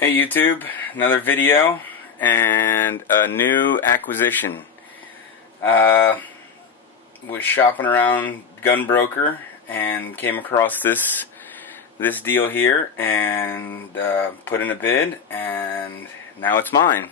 Hey YouTube, another video and a new acquisition. Was shopping around Gunbroker and came across this deal here and put in a bid, and now it's mine.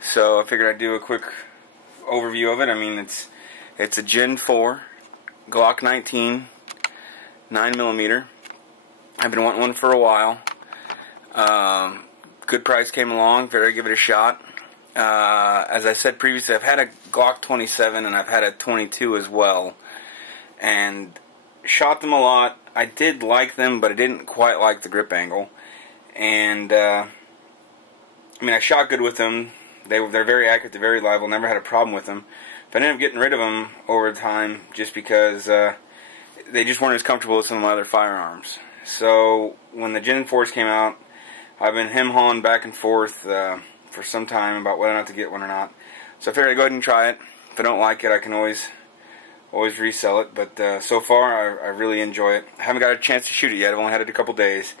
So I figured I'd do a quick overview of it. I mean, it's a Gen 4 Glock 19 9mm. I've been wanting one for a while. Good price came along, figured I'd give it a shot. As I said previously, I've had a Glock 27 and I've had a 22 as well, and shot them a lot. I did like them, but I didn't quite like the grip angle. And I mean, I shot good with them. They're very accurate, they're very reliable. Never had a problem with them. But I ended up getting rid of them over time just because they just weren't as comfortable as some of my other firearms. So when the Gen 4s came out, I've been hem-hawing back and forth for some time about whether or not to get one or not. So I figured I'd go ahead and try it. If I don't like it, I can always resell it. But so far, I really enjoy it. I haven't got a chance to shoot it yet. I've only had it a couple days.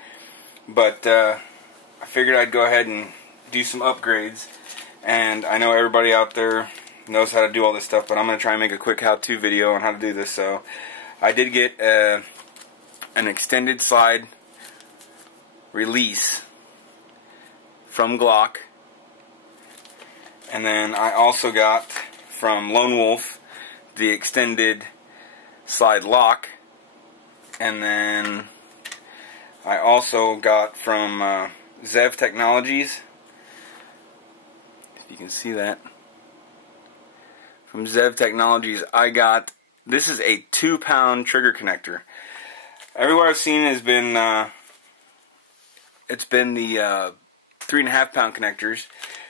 But I figured I'd go ahead and do some upgrades. And I know everybody out there knows how to do all this stuff, but I'm going to try and make a quick how-to video on how to do this. So I did get an extended slide release from Glock, and then I also got from Lone Wolf the extended slide lock, and then I also got from Zev Technologies, if you can see that, from Zev Technologies I got, this is a 2-pound trigger connector. Everywhere I've seen has been it's been the 3.5-pound connectors,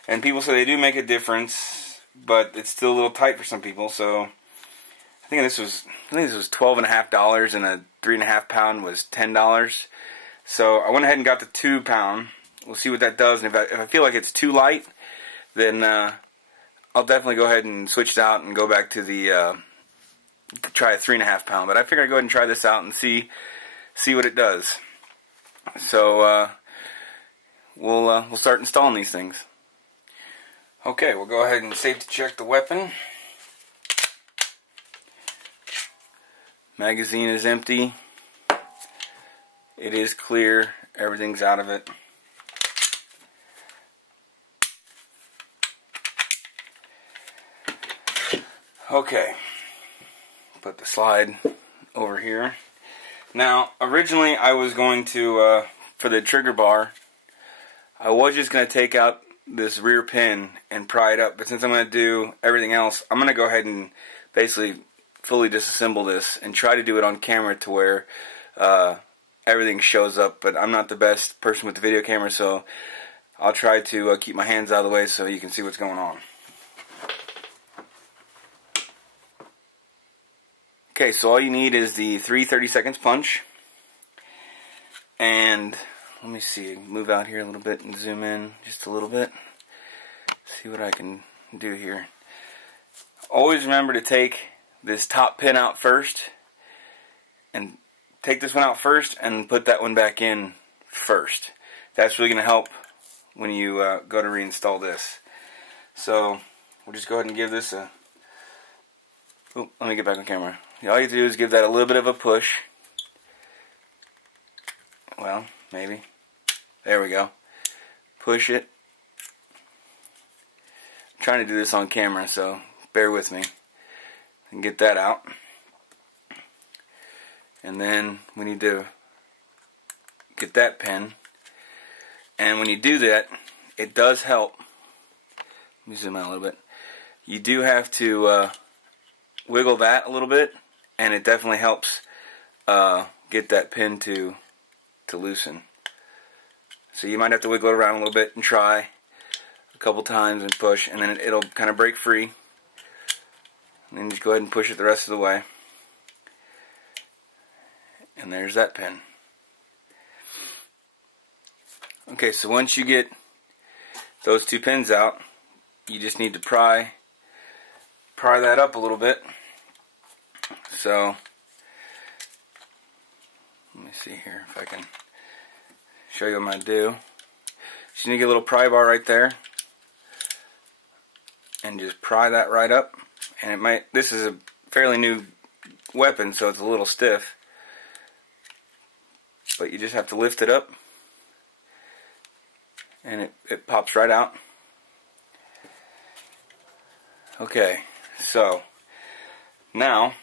and people say they do make a difference, but it's still a little tight for some people. So I think this was $12.50, and a 3.5-pound was $10. So I went ahead and got the 2-pound. We'll see what that does, and if I feel like it's too light, then I'll definitely go ahead and switch it out and go back to the try a 3.5-pound. But I figured I'd go ahead and try this out and see what it does. So we'll start installing these things. Okay, we'll go ahead and safety check the weapon. Magazine is empty. It is clear. Everything's out of it. Okay, put the slide over here. Now, originally I was going to, for the trigger bar, I was just going to take out this rear pin and pry it up, but since I'm going to do everything else, I'm going to go ahead and basically fully disassemble this and try to do it on camera to where everything shows up. But I'm not the best person with the video camera, so I'll try to keep my hands out of the way so you can see what's going on. Okay, so all you need is the 3 30-seconds punch, and let me see, move out here a little bit and zoom in just a little bit, see what I can do here. Always remember to take this top pin out first, and take this one out first and put that one back in first. That's really going to help when you go to reinstall this. So we'll just go ahead and give this a, oh, let me get back on camera. All you have to do is give that a little bit of a push. Well, maybe. There we go. Push it. I'm trying to do this on camera, so bear with me. And get that out. And then we need to get that pin. And when you do that, it does help. Let me zoom out a little bit. You do have to wiggle that a little bit, and it definitely helps get that pin to loosen. So you might have to wiggle it around a little bit and try a couple times and push, and then it'll kind of break free. And then just go ahead and push it the rest of the way. And there's that pin. Okay, so once you get those two pins out, you just need to pry that up a little bit. So let me see here if I can show you what I'm going to do. So you need to get a little pry bar right there, and just pry that right up. And it might, this is a fairly new weapon, so it's a little stiff, but you just have to lift it up, and it pops right out. Okay, so now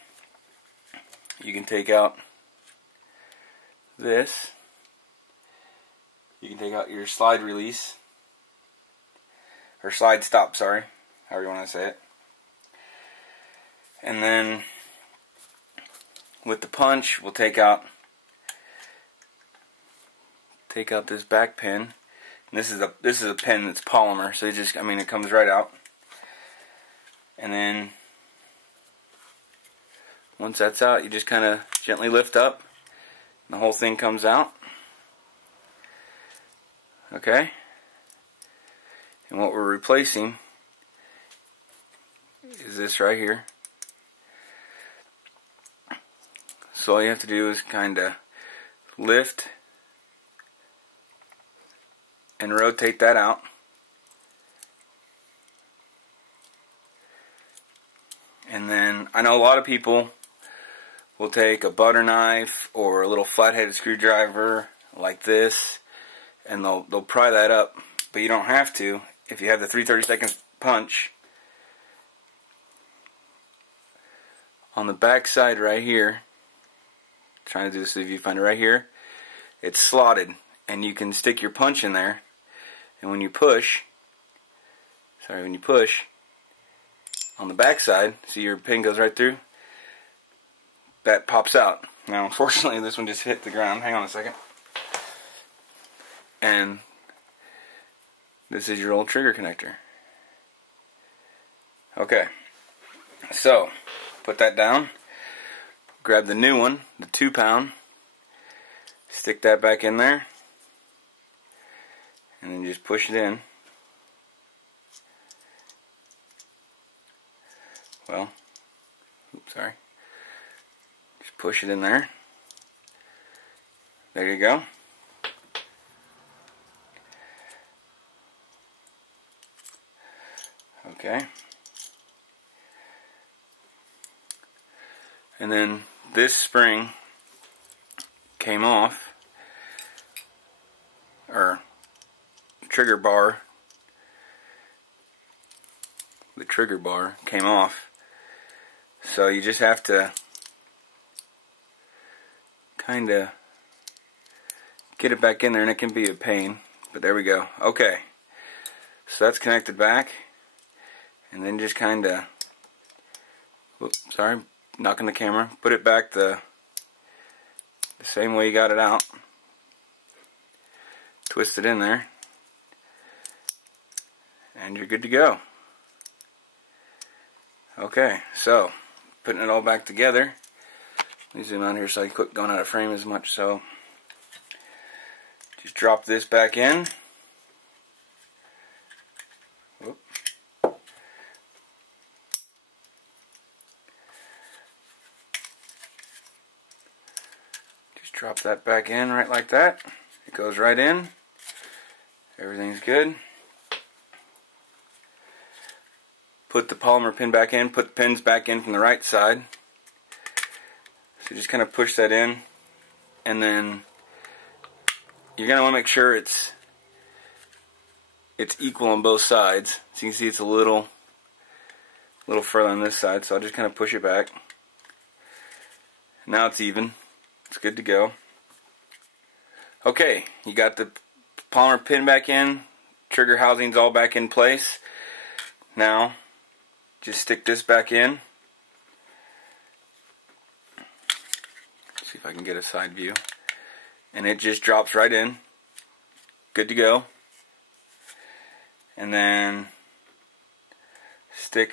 you can take out this. You can take out your slide release, or slide stop, sorry, however you want to say it. And then with the punch, we'll take out this back pin. And this is a pin that's polymer, so it comes right out. And then once that's out, you just kind of gently lift up, and the whole thing comes out. Okay? And what we're replacing is this right here. So all you have to do is kind of lift and rotate that out. And then I know a lot of people will take a butter knife or a little flat-headed screwdriver like this, and they'll pry that up, but you don't have to if you have the 3/32 punch. On the back side right here, trying to do this so if you find it right here, it's slotted, and you can stick your punch in there, and when you push on the back side, see your pin goes right through, that pops out. Now unfortunately this one just hit the ground. Hang on a second. And this is your old trigger connector. Okay, so put that down, grab the new one, the 2-pound, stick that back in there, and then just push it in. Well, oops, sorry. Just push it in there. There you go. Okay. And then this spring came off, or trigger bar, the trigger bar came off. So you just have to kind of get it back in there, and it can be a pain, but there we go. Okay, so that's connected back, and then just kind of, whoops, sorry, knocking the camera, put it back the same way you got it out, twist it in there, and you're good to go. Okay, so putting it all back together. Let me zoom out here so I quit going out of frame as much. So just drop this back in. Whoop. Just drop that back in right like that. It goes right in. Everything's good. Put the polymer pin back in, put the pins back in from the right side. So just kind of push that in, and then you're going to want to make sure it's equal on both sides. So you can see it's a little further on this side, so I'll just kind of push it back. Now it's even. It's good to go. Okay, you got the polymer pin back in, trigger housings all back in place. Now just stick this back in. See if I can get a side view. And it just drops right in. Good to go. And then stick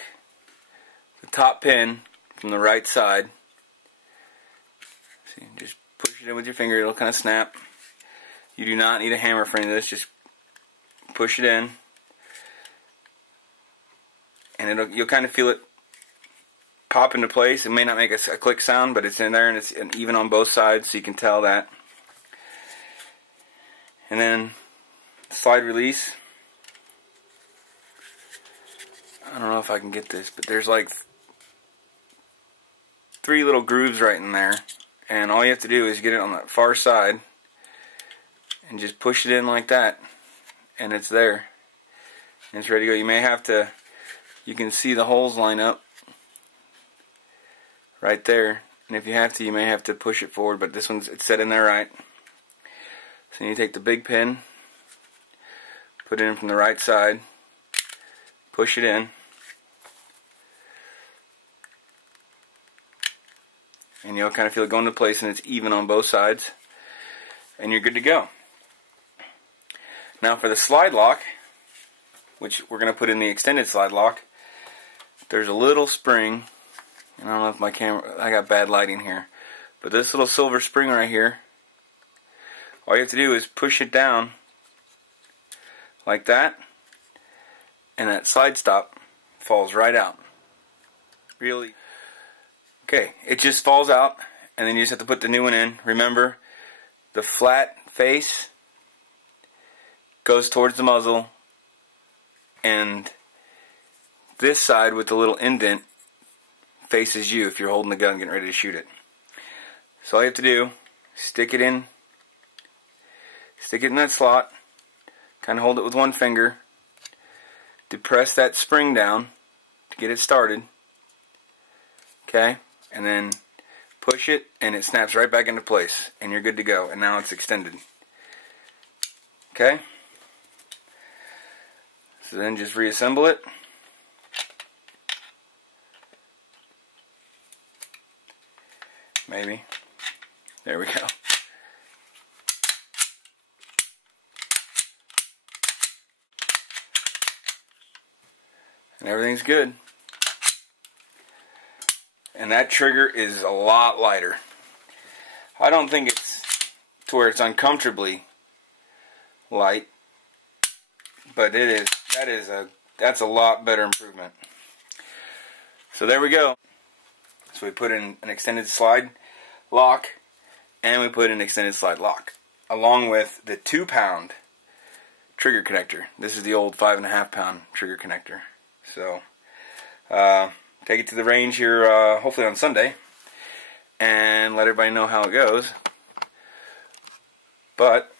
the top pin from the right side. See, just push it in with your finger, it'll kind of snap. You do not need a hammer for any of this, just push it in. And you'll kind of feel it pop into place. It may not make a click sound, but it's in there, and it's even on both sides, so you can tell that. And then slide release. I don't know if I can get this, but there's like 3 little grooves right in there, and all you have to do is get it on the far side and just push it in like that, and it's there and it's ready to go. You may have to, you can see the holes line up right there, and if you have to, you may have to push it forward, but this one's, it's set in there right. So you take the big pin, put it in from the right side, push it in, and you'll kind of feel it go into place, and it's even on both sides, and you're good to go. Now for the slide lock, which we're going to put in the extended slide lock, there's a little spring, and I don't know if my camera, I got bad lighting here, but this little silver spring right here, all you have to do is push it down like that, and that slide stop falls right out. Really. Okay, it just falls out, and then you just have to put the new one in. Remember, the flat face goes towards the muzzle, and this side with the little indent faces you if you're holding the gun getting ready to shoot it. So all you have to do, stick it in that slot, kind of hold it with one finger, depress that spring down to get it started, okay, and then push it and it snaps right back into place, and you're good to go, and now it's extended. Okay, so then just reassemble it. Maybe. There we go. And everything's good. And that trigger is a lot lighter. I don't think it's to where it's uncomfortably light, but it is. That's a lot better improvement. So there we go. So we put in an extended slide lock, and we put in an extended slide lock, along with the 2-pound trigger connector. This is the old 5.5-pound trigger connector. So take it to the range here, hopefully on Sunday, and let everybody know how it goes. But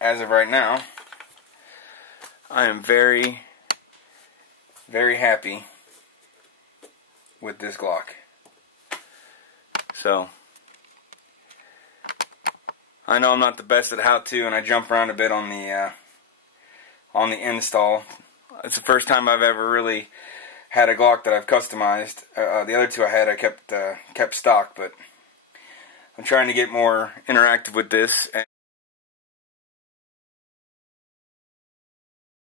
as of right now, I am very, very happy with this Glock. So I know I'm not the best at how-to, and I jump around a bit on the install. It's the first time I've ever really had a Glock that I've customized. The other 2 I had, I kept stock, but I'm trying to get more interactive with this.